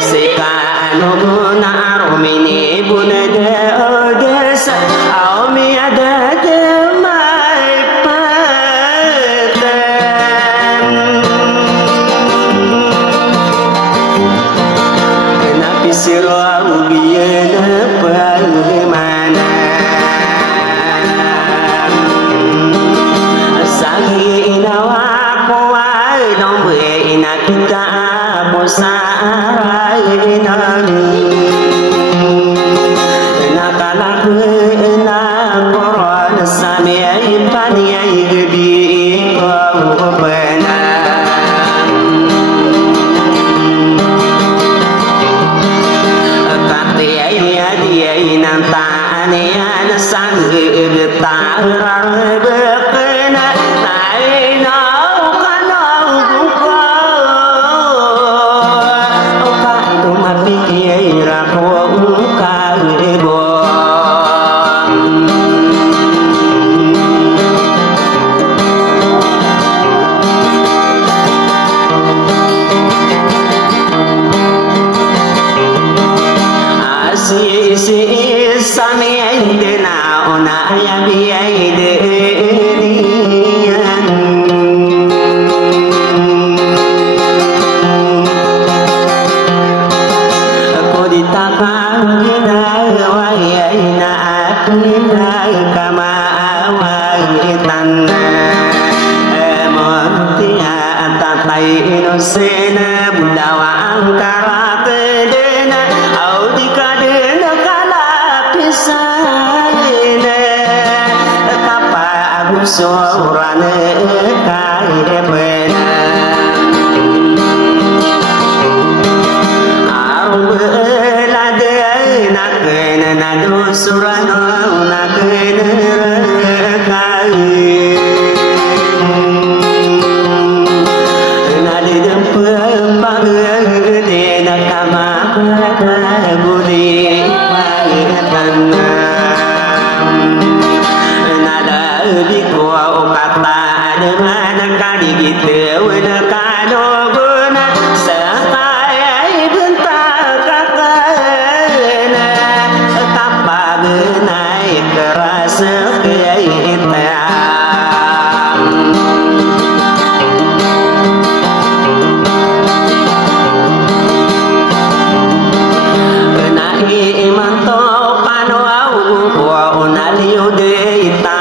Sika no na romini bune ta ni na sang ta ra bước na tại nó có nó cũng có cái tu mà biết ra cũng cái buồn si sa me de na ona ya bi ai de ko di ta ka ni na wa ya na ni na kama wa tan mo ti ta tai no se na bunda wa angkara de na au di ka de sorane kai pena arubela de na kena na do surano na kena kai na de pemba de na kama budi pagana di ko kata dengan kali gitu dengan kado guna sekai bentar kakana kapa genai keras kita nai iman to pano au ko naliu de ta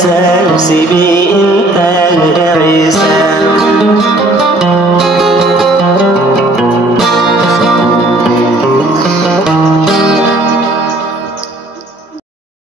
سبسبين